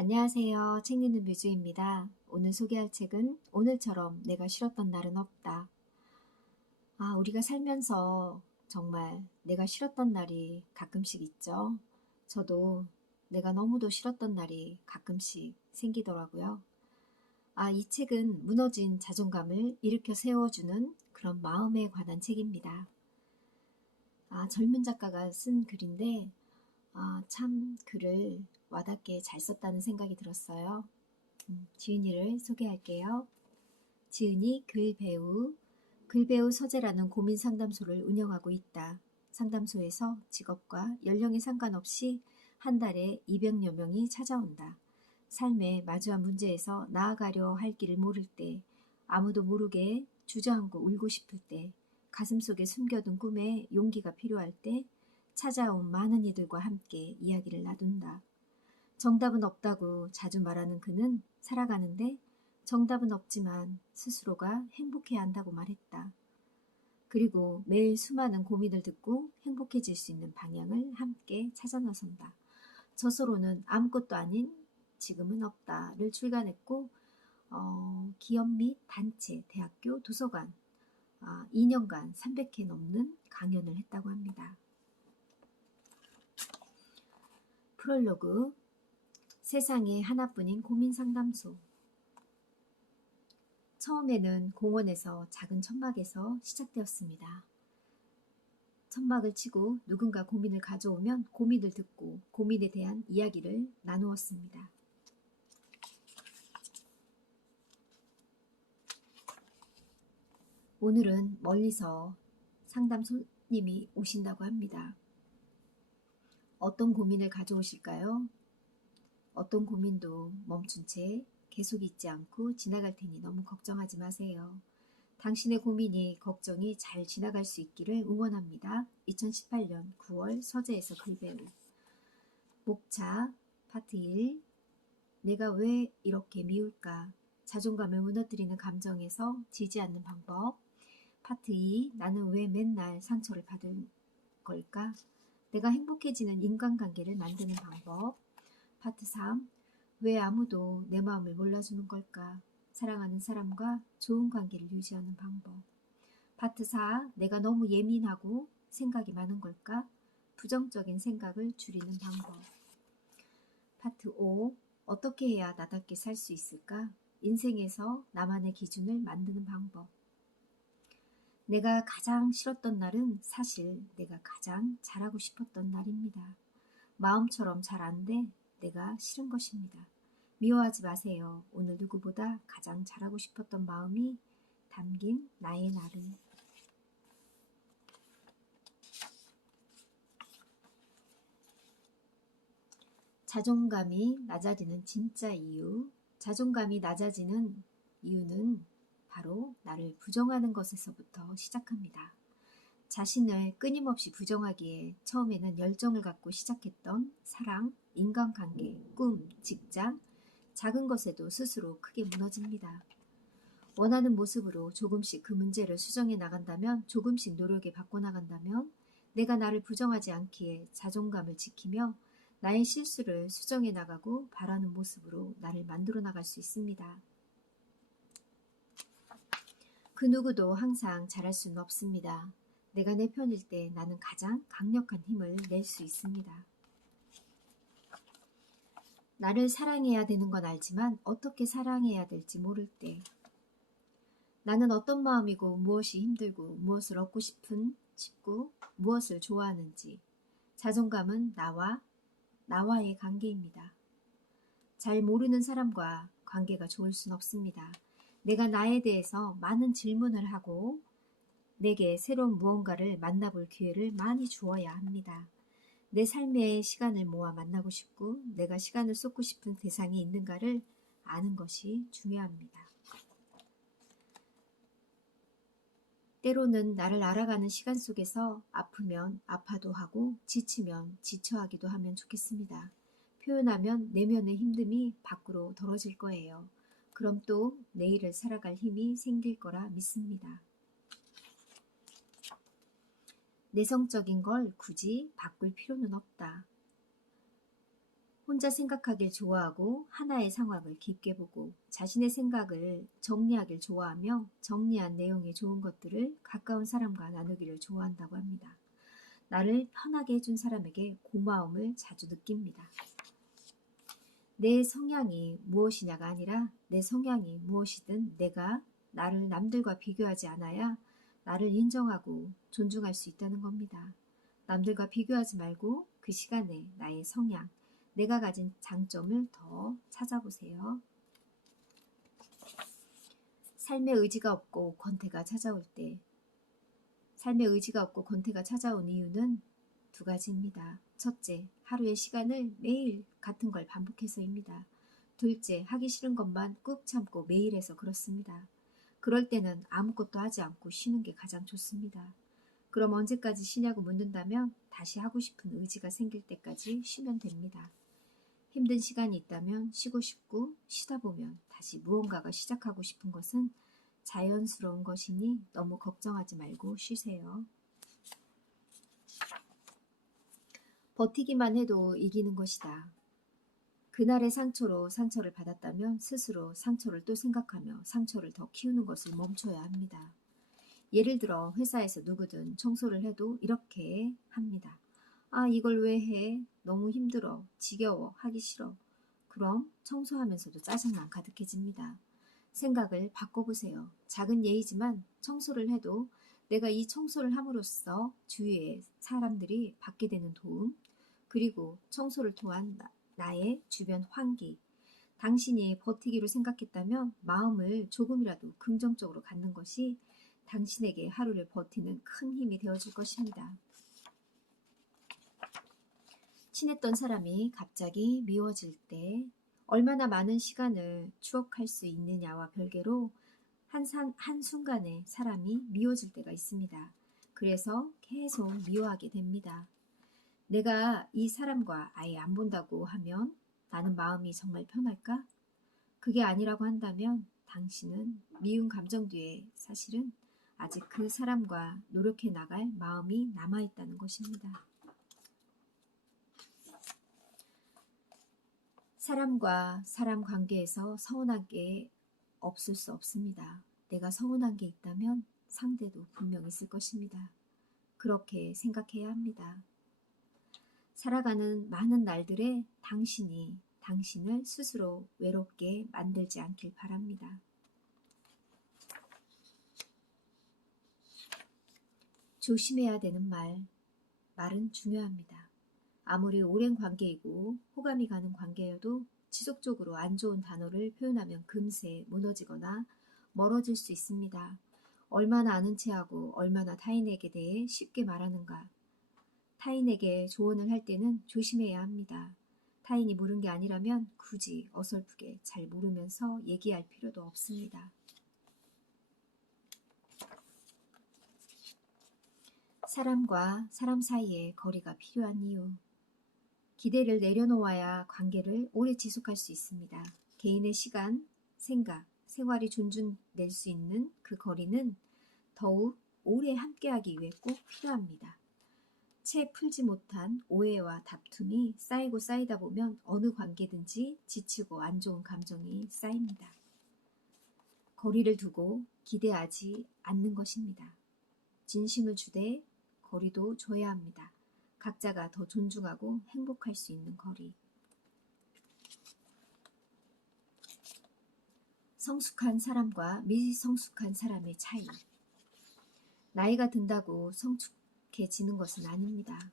안녕하세요. 책 읽는 뮤즈입니다. 오늘 소개할 책은 오늘처럼 내가 싫었던 날은 없다. 아, 우리가 살면서 정말 내가 싫었던 날이 가끔씩 있죠. 저도 내가 너무도 싫었던 날이 가끔씩 생기더라고요. 아, 이 책은 무너진 자존감을 일으켜 세워주는 그런 마음에 관한 책입니다. 아, 젊은 작가가 쓴 글인데, 아, 참 글을 와닿게 잘 썼다는 생각이 들었어요. 음, 지은이를 소개할게요. 지은이 글배우, 글배우 서재라는 고민 상담소를 운영하고 있다. 상담소에서 직업과 연령에 상관없이 한 달에 200여 명이 찾아온다. 삶에 마주한 문제에서 나아가려 할 길을 모를 때, 아무도 모르게 주저앉고 울고 싶을 때, 가슴 속에 숨겨둔 꿈에 용기가 필요할 때, 찾아온 많은 이들과 함께 이야기를 나눈다. 정답은 없다고 자주 말하는 그는 살아가는데 정답은 없지만 스스로가 행복해야 한다고 말했다. 그리고 매일 수많은 고민을 듣고 행복해질 수 있는 방향을 함께 찾아 나선다. 저서로는 아무것도 아닌 지금은 없다를 출간했고 어, 기업 및 단체, 대학교, 도서관 아, 2년간 300회 넘는 강연을 했다고 합니다. 프롤로그 세상에 하나뿐인 고민 상담소 처음에는 공원에서 작은 천막에서 시작되었습니다. 천막을 치고 누군가 고민을 가져오면 고민을 듣고 고민에 대한 이야기를 나누었습니다. 오늘은 멀리서 상담 손님이 오신다고 합니다. 어떤 고민을 가져오실까요? 어떤 고민도 멈춘 채 계속 있지 않고 지나갈 테니 너무 걱정하지 마세요. 당신의 고민이, 걱정이 잘 지나갈 수 있기를 응원합니다. 2018년 9월 서재에서 글배우. 목차, 파트 1. 내가 왜 이렇게 미울까? 자존감을 무너뜨리는 감정에서 지지 않는 방법. 파트 2. 나는 왜 맨날 상처를 받은 걸까? 내가 행복해지는 인간관계를 만드는 방법. 파트 3. 왜 아무도 내 마음을 몰라주는 걸까? 사랑하는 사람과 좋은 관계를 유지하는 방법. 파트 4. 내가 너무 예민하고 생각이 많은 걸까? 부정적인 생각을 줄이는 방법. 파트 5. 어떻게 해야 나답게 살 수 있을까? 인생에서 나만의 기준을 만드는 방법. 내가 가장 싫었던 날은 사실 내가 가장 잘하고 싶었던 날입니다. 마음처럼 잘 안 돼 내가 싫은 것입니다. 미워하지 마세요. 오늘 누구보다 가장 잘하고 싶었던 마음이 담긴 나의 날을. 자존감이 낮아지는 진짜 이유. 자존감이 낮아지는 이유는 바로 나를 부정하는 것에서부터 시작합니다. 자신을 끊임없이 부정하기에 처음에는 열정을 갖고 시작했던 사랑, 인간관계, 꿈, 직장, 작은 것에도 스스로 크게 무너집니다. 원하는 모습으로 조금씩 그 문제를 수정해 나간다면, 조금씩 노력에 바꿔나간다면, 내가 나를 부정하지 않기에 자존감을 지키며 나의 실수를 수정해 나가고 바라는 모습으로 나를 만들어 나갈 수 있습니다. 그 누구도 항상 잘할 수는 없습니다. 내가 내 편일 때 나는 가장 강력한 힘을 낼 수 있습니다. 나를 사랑해야 되는 건 알지만 어떻게 사랑해야 될지 모를 때 나는 어떤 마음이고 무엇이 힘들고 무엇을 얻고 싶은 싶고 무엇을 좋아하는지 자존감은 나와 나와의 관계입니다. 잘 모르는 사람과 관계가 좋을 순 없습니다. 내가 나에 대해서 많은 질문을 하고 내게 새로운 무언가를 만나볼 기회를 많이 주어야 합니다. 내 삶의 시간을 모아 만나고 싶고 내가 시간을 쏟고 싶은 대상이 있는가를 아는 것이 중요합니다. 때로는 나를 알아가는 시간 속에서 아프면 아파도 하고 지치면 지쳐하기도 하면 좋겠습니다. 표현하면 내면의 힘듦이 밖으로 덜어질 거예요. 그럼 또 내일을 살아갈 힘이 생길 거라 믿습니다. 내성적인 걸 굳이 바꿀 필요는 없다. 혼자 생각하길 좋아하고 하나의 상황을 깊게 보고 자신의 생각을 정리하길 좋아하며 정리한 내용의 좋은 것들을 가까운 사람과 나누기를 좋아한다고 합니다. 나를 편하게 해준 사람에게 고마움을 자주 느낍니다. 내 성향이 무엇이냐가 아니라 내 성향이 무엇이든 내가 나를 남들과 비교하지 않아야 나를 인정하고 존중할 수 있다는 겁니다. 남들과 비교하지 말고 그 시간에 나의 성향, 내가 가진 장점을 더 찾아보세요. 삶의 의지가 없고 권태가 찾아올 때, 삶의 의지가 없고 권태가 찾아온 이유는 두 가지입니다. 첫째, 하루의 시간을 매일 같은 걸 반복해서입니다. 둘째, 하기 싫은 것만 꾹 참고 매일 해서 그렇습니다. 그럴 때는 아무것도 하지 않고 쉬는 게 가장 좋습니다. 그럼 언제까지 쉬냐고 묻는다면 다시 하고 싶은 의지가 생길 때까지 쉬면 됩니다. 힘든 시간이 있다면 쉬고 싶고 쉬다 보면 다시 무언가가 시작하고 싶은 것은 자연스러운 것이니 너무 걱정하지 말고 쉬세요. 버티기만 해도 이기는 것이다. 그날의 상처로 상처를 받았다면 스스로 상처를 또 생각하며 상처를 더 키우는 것을 멈춰야 합니다. 예를 들어 회사에서 누구든 청소를 해도 이렇게 합니다. 아, 이걸 왜 해? 너무 힘들어. 지겨워. 하기 싫어. 그럼 청소하면서도 짜증만 가득해집니다. 생각을 바꿔보세요. 작은 예이지만 청소를 해도 내가 이 청소를 함으로써 주위의 사람들이 받게 되는 도움, 그리고 청소를 통한 나의 주변 환기, 당신이 버티기로 생각했다면 마음을 조금이라도 긍정적으로 갖는 것이 당신에게 하루를 버티는 큰 힘이 되어줄 것입니다. 친했던 사람이 갑자기 미워질 때 얼마나 많은 시간을 추억할 수 있느냐와 별개로 한, 산, 한 순간에 사람이 미워질 때가 있습니다. 그래서 계속 미워하게 됩니다. 내가 이 사람과 아예 안 본다고 하면 나는 마음이 정말 편할까? 그게 아니라고 한다면 당신은 미운 감정 뒤에 사실은 아직 그 사람과 노력해 나갈 마음이 남아있다는 것입니다. 사람과 사람 관계에서 서운한 게 없을 수 없습니다. 내가 서운한 게 있다면 상대도 분명 있을 것입니다. 그렇게 생각해야 합니다. 살아가는 많은 날들에 당신이 당신을 스스로 외롭게 만들지 않길 바랍니다. 조심해야 되는 말, 말은 중요합니다. 아무리 오랜 관계이고 호감이 가는 관계여도 지속적으로 안 좋은 단어를 표현하면 금세 무너지거나 멀어질 수 있습니다. 얼마나 아는 체하고 얼마나 타인에게 대해 쉽게 말하는가. 타인에게 조언을 할 때는 조심해야 합니다. 타인이 물은 게 아니라면 굳이 어설프게 잘 모르면서 얘기할 필요도 없습니다. 사람과 사람 사이에 거리가 필요한 이유. 기대를 내려놓아야 관계를 오래 지속할 수 있습니다. 개인의 시간, 생각, 생활이 존중될 수 있는 그 거리는 더욱 오래 함께하기 위해 꼭 필요합니다. 채 풀지 못한 오해와 다툼이 쌓이고 쌓이다 보면 어느 관계든지 지치고 안 좋은 감정이 쌓입니다. 거리를 두고 기대하지 않는 것입니다. 진심을 주되 거리도 줘야 합니다. 각자가 더 존중하고 행복할 수 있는 거리. 성숙한 사람과 미성숙한 사람의 차이. 나이가 든다고 성숙 해지는 것은 아닙니다.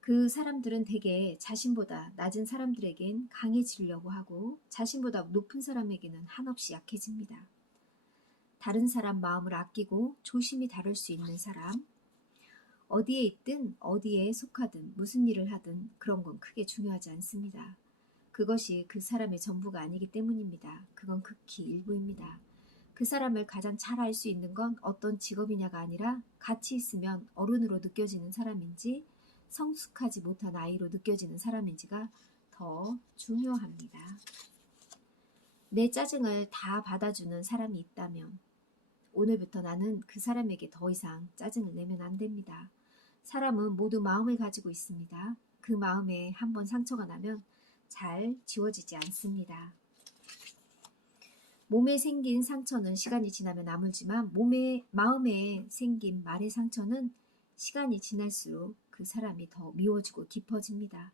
그 사람들은 대개 자신보다 낮은 사람들에겐 강해지려고 하고 자신보다 높은 사람에게는 한없이 약해집니다. 다른 사람 마음을 아끼고 조심히 다룰 수 있는 사람, 어디에 있든 어디에 속하든 무슨 일을 하든 그런 건 크게 중요하지 않습니다. 그것이 그 사람의 전부가 아니기 때문입니다. 그건 극히 일부입니다. 그 사람을 가장 잘 알 수 있는 건 어떤 직업이냐가 아니라 같이 있으면 어른으로 느껴지는 사람인지 성숙하지 못한 아이로 느껴지는 사람인지가 더 중요합니다. 내 짜증을 다 받아주는 사람이 있다면 오늘부터 나는 그 사람에게 더 이상 짜증을 내면 안 됩니다. 사람은 모두 마음을 가지고 있습니다. 그 마음에 한번 상처가 나면 잘 지워지지 않습니다. 몸에 생긴 상처는 시간이 지나면 아물지만 몸에 마음에 생긴 말의 상처는 시간이 지날수록 그 사람이 더 미워지고 깊어집니다.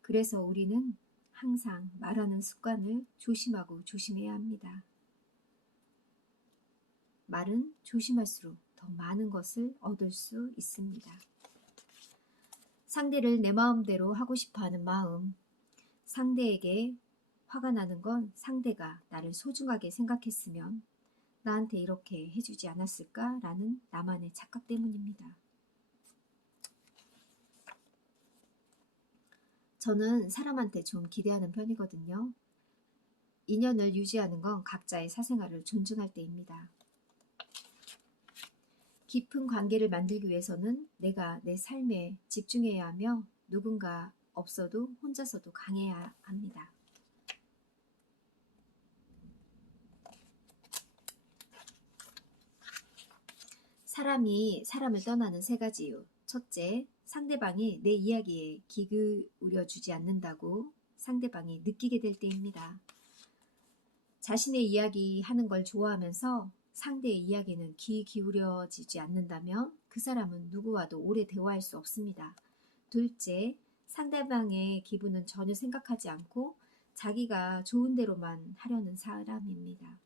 그래서 우리는 항상 말하는 습관을 조심하고 조심해야 합니다. 말은 조심할수록 더 많은 것을 얻을 수 있습니다. 상대를 내 마음대로 하고 싶어 하는 마음, 상대에게 화가 나는 건 상대가 나를 소중하게 생각했으면 나한테 이렇게 해주지 않았을까라는 나만의 착각 때문입니다. 저는 사람한테 좀 기대하는 편이거든요. 인연을 유지하는 건 각자의 사생활을 존중할 때입니다. 깊은 관계를 만들기 위해서는 내가 내 삶에 집중해야 하며 누군가 없어도 혼자서도 강해야 합니다. 사람이 사람을 떠나는 세 가지 이유. 첫째, 상대방이 내 이야기에 귀 기울여 주지 않는다고 상대방이 느끼게 될 때입니다. 자신의 이야기 하는 걸 좋아하면서 상대의 이야기는 귀 기울여지지 않는다면 그 사람은 누구와도 오래 대화할 수 없습니다. 둘째, 상대방의 기분은 전혀 생각하지 않고 자기가 좋은 대로만 하려는 사람입니다.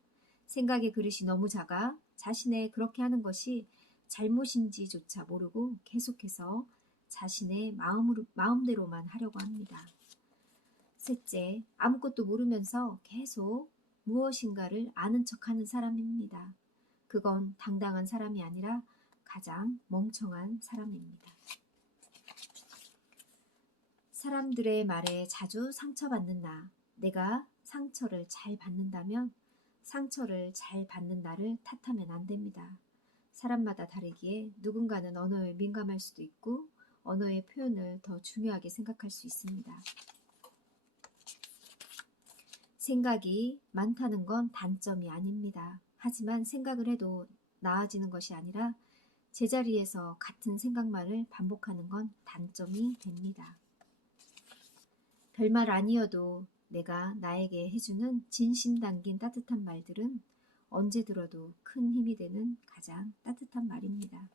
생각의 그릇이 너무 작아 자신의 그렇게 하는 것이 잘못인지조차 모르고 계속해서 자신의 마음으로, 마음대로만 하려고 합니다. 셋째, 아무것도 모르면서 계속 무엇인가를 아는 척 하는 사람입니다. 그건 당당한 사람이 아니라 가장 멍청한 사람입니다. 사람들의 말에 자주 상처받는 나, 내가 상처를 잘 받는다면 상처를 잘 받는 나를 탓하면 안 됩니다. 사람마다 다르기에 누군가는 언어에 민감할 수도 있고 언어의 표현을 더 중요하게 생각할 수 있습니다. 생각이 많다는 건 단점이 아닙니다. 하지만 생각을 해도 나아지는 것이 아니라 제자리에서 같은 생각만을 반복하는 건 단점이 됩니다. 별말 아니어도 내가 나에게 해주는 진심 담긴 따뜻한 말들은 언제 들어도 큰 힘이 되는 가장 따뜻한 말입니다.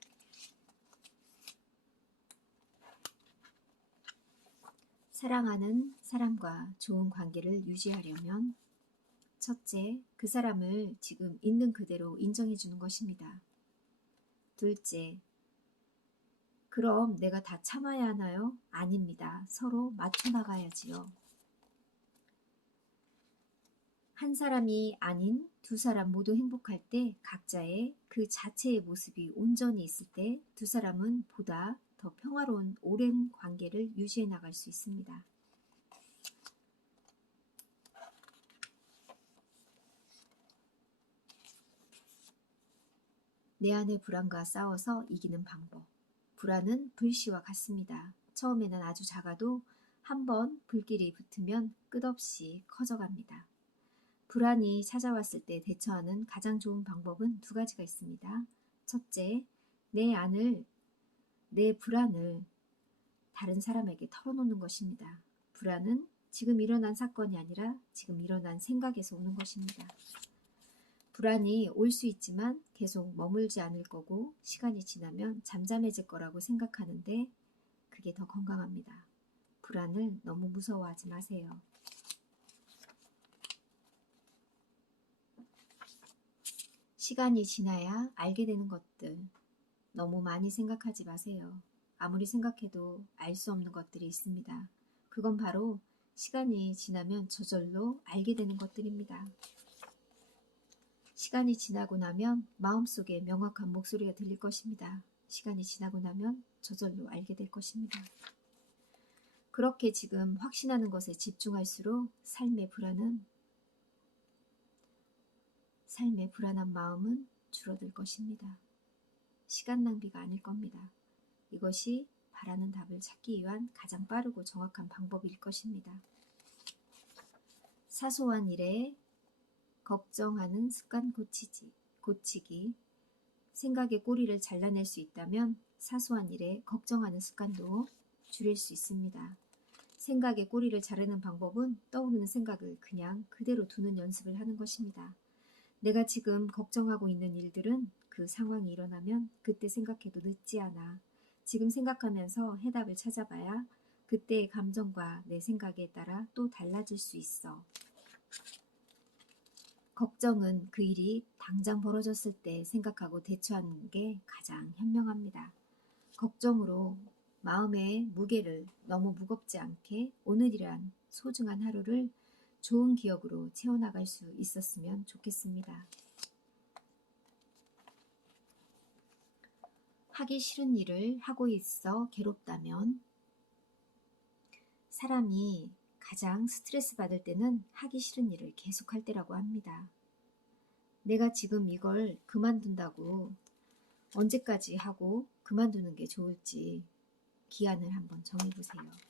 사랑하는 사람과 좋은 관계를 유지하려면 첫째, 그 사람을 지금 있는 그대로 인정해 주는 것입니다. 둘째, 그럼 내가 다 참아야 하나요? 아닙니다. 서로 맞춰 나가야지요. 한 사람이 아닌 두 사람 모두 행복할 때 각자의 그 자체의 모습이 온전히 있을 때 두 사람은 보다 더 평화로운 오랜 관계를 유지해 나갈 수 있습니다. 내 안의 불안과 싸워서 이기는 방법. 불안은 불씨와 같습니다. 처음에는 아주 작아도 한번 불길이 붙으면 끝없이 커져갑니다. 불안이 찾아왔을 때 대처하는 가장 좋은 방법은 두 가지가 있습니다. 첫째, 내 안을, 내 불안을 다른 사람에게 털어놓는 것입니다. 불안은 지금 일어난 사건이 아니라 지금 일어난 생각에서 오는 것입니다. 불안이 올 수 있지만 계속 머물지 않을 거고 시간이 지나면 잠잠해질 거라고 생각하는데 그게 더 건강합니다. 불안을 너무 무서워하지 마세요. 시간이 지나야 알게 되는 것들 너무 많이 생각하지 마세요. 아무리 생각해도 알 수 없는 것들이 있습니다. 그건 바로 시간이 지나면 저절로 알게 되는 것들입니다. 시간이 지나고 나면 마음속에 명확한 목소리가 들릴 것입니다. 시간이 지나고 나면 저절로 알게 될 것입니다. 그렇게 지금 확신하는 것에 집중할수록 삶의 불안은 삶의 불안한 마음은 줄어들 것입니다. 시간 낭비가 아닐 겁니다. 이것이 바라는 답을 찾기 위한 가장 빠르고 정확한 방법일 것입니다. 사소한 일에 걱정하는 습관 고치지, 고치기. 생각의 꼬리를 잘라낼 수 있다면 사소한 일에 걱정하는 습관도 줄일 수 있습니다. 생각의 꼬리를 자르는 방법은 떠오르는 생각을 그냥 그대로 두는 연습을 하는 것입니다. 내가 지금 걱정하고 있는 일들은 그 상황이 일어나면 그때 생각해도 늦지 않아. 지금 생각하면서 해답을 찾아봐야 그때의 감정과 내 생각에 따라 또 달라질 수 있어. 걱정은 그 일이 당장 벌어졌을 때 생각하고 대처하는 게 가장 현명합니다. 걱정으로 마음의 무게를 너무 무겁지 않게 오늘이란 소중한 하루를 좋은 기억으로 채워나갈 수 있었으면 좋겠습니다. 하기 싫은 일을 하고 있어 괴롭다면 사람이 가장 스트레스 받을 때는 하기 싫은 일을 계속할 때라고 합니다. 내가 지금 이걸 그만둔다고 언제까지 하고 그만두는 게 좋을지 기한을 한번 정해보세요.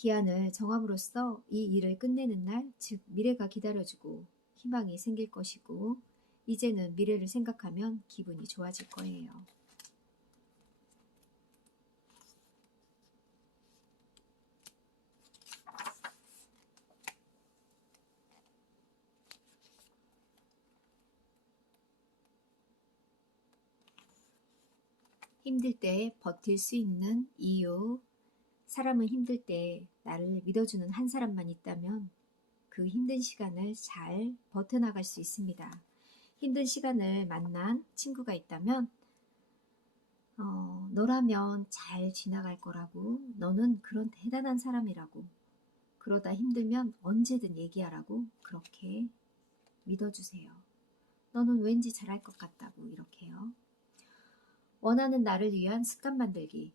기한을 정함으로써 이 일을 끝내는 날, 즉 미래가 기다려주고 희망이 생길 것이고 이제는 미래를 생각하면 기분이 좋아질 거예요. 힘들 때 버틸 수 있는 이유. 사람은 힘들 때 나를 믿어주는 한 사람만 있다면 그 힘든 시간을 잘 버텨나갈 수 있습니다. 힘든 시간을 만난 친구가 있다면 어, 너라면 잘 지나갈 거라고 너는 그런 대단한 사람이라고 그러다 힘들면 언제든 얘기하라고 그렇게 믿어주세요. 너는 왠지 잘할 것 같다고 이렇게요. 원하는 나를 위한 습관 만들기.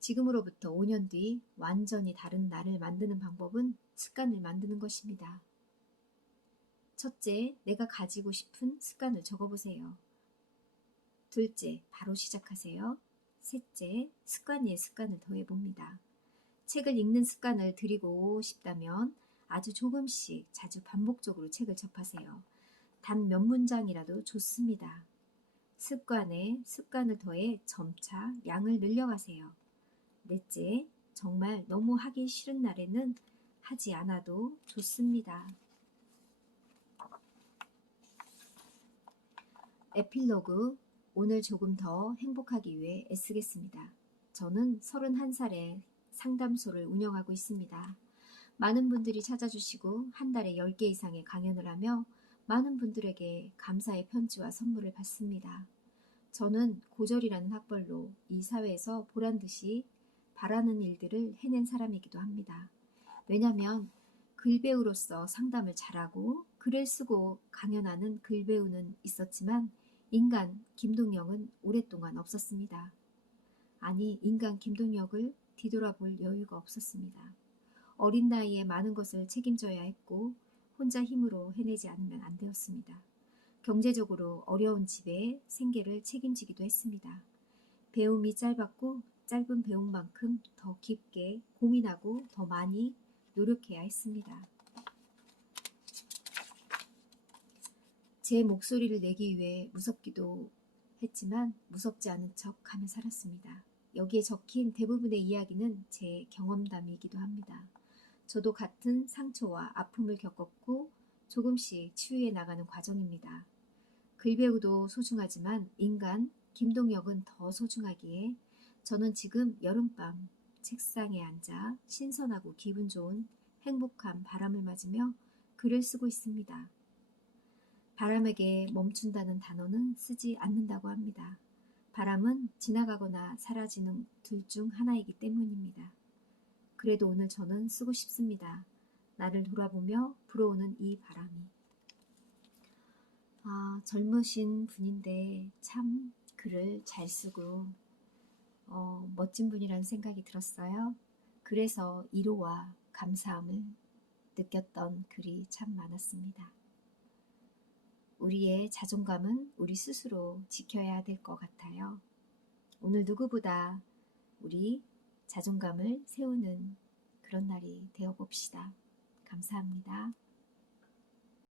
지금으로부터 5년 뒤 완전히 다른 나를 만드는 방법은 습관을 만드는 것입니다. 첫째, 내가 가지고 싶은 습관을 적어보세요. 둘째, 바로 시작하세요. 셋째, 습관 위에 습관을 더해봅니다. 책을 읽는 습관을 들이고 싶다면 아주 조금씩 자주 반복적으로 책을 접하세요. 단 몇 문장이라도 좋습니다. 습관에 습관을 더해 점차 양을 늘려가세요. 넷째, 정말 너무 하기 싫은 날에는 하지 않아도 좋습니다. 에필로그 오늘 조금 더 행복하기 위해 애쓰겠습니다. 저는 31살에 상담소를 운영하고 있습니다. 많은 분들이 찾아주시고 한 달에 10개 이상의 강연을 하며 많은 분들에게 감사의 편지와 선물을 받습니다. 저는 고절이라는 학벌로 이 사회에서 보란 듯이 바라는 일들을 해낸 사람이기도 합니다. 왜냐하면 글배우로서 상담을 잘하고 글을 쓰고 강연하는 글배우는 있었지만 인간 김동영은 오랫동안 없었습니다. 아니 인간 김동혁을 뒤돌아볼 여유가 없었습니다. 어린 나이에 많은 것을 책임져야 했고 혼자 힘으로 해내지 않으면 안 되었습니다. 경제적으로 어려운 집에 생계를 책임지기도 했습니다. 배움이 짧았고 짧은 배움만큼 더 깊게 고민하고 더 많이 노력해야 했습니다. 제 목소리를 내기 위해 무섭기도 했지만 무섭지 않은 척 하며 살았습니다. 여기에 적힌 대부분의 이야기는 제 경험담이기도 합니다. 저도 같은 상처와 아픔을 겪었고 조금씩 치유해 나가는 과정입니다. 글배우도 소중하지만 인간 김동혁은 더 소중하기에 저는 지금 여름밤 책상에 앉아 신선하고 기분 좋은 행복한 바람을 맞으며 글을 쓰고 있습니다. 바람에게 멈춘다는 단어는 쓰지 않는다고 합니다. 바람은 지나가거나 사라지는 둘 중 하나이기 때문입니다. 그래도 오늘 저는 쓰고 싶습니다. 나를 돌아보며 불어오는 이 바람이. 아, 젊으신 분인데 참 글을 잘 쓰고 어, 멋진 분이라는 생각이 들었어요. 그래서 이로와 감사함을 느꼈던 글이 참 많았습니다. 우리의 자존감은 우리 스스로 지켜야 될 것 같아요. 오늘 누구보다 우리 자존감을 세우는 그런 날이 되어 봅시다. 감사합니다.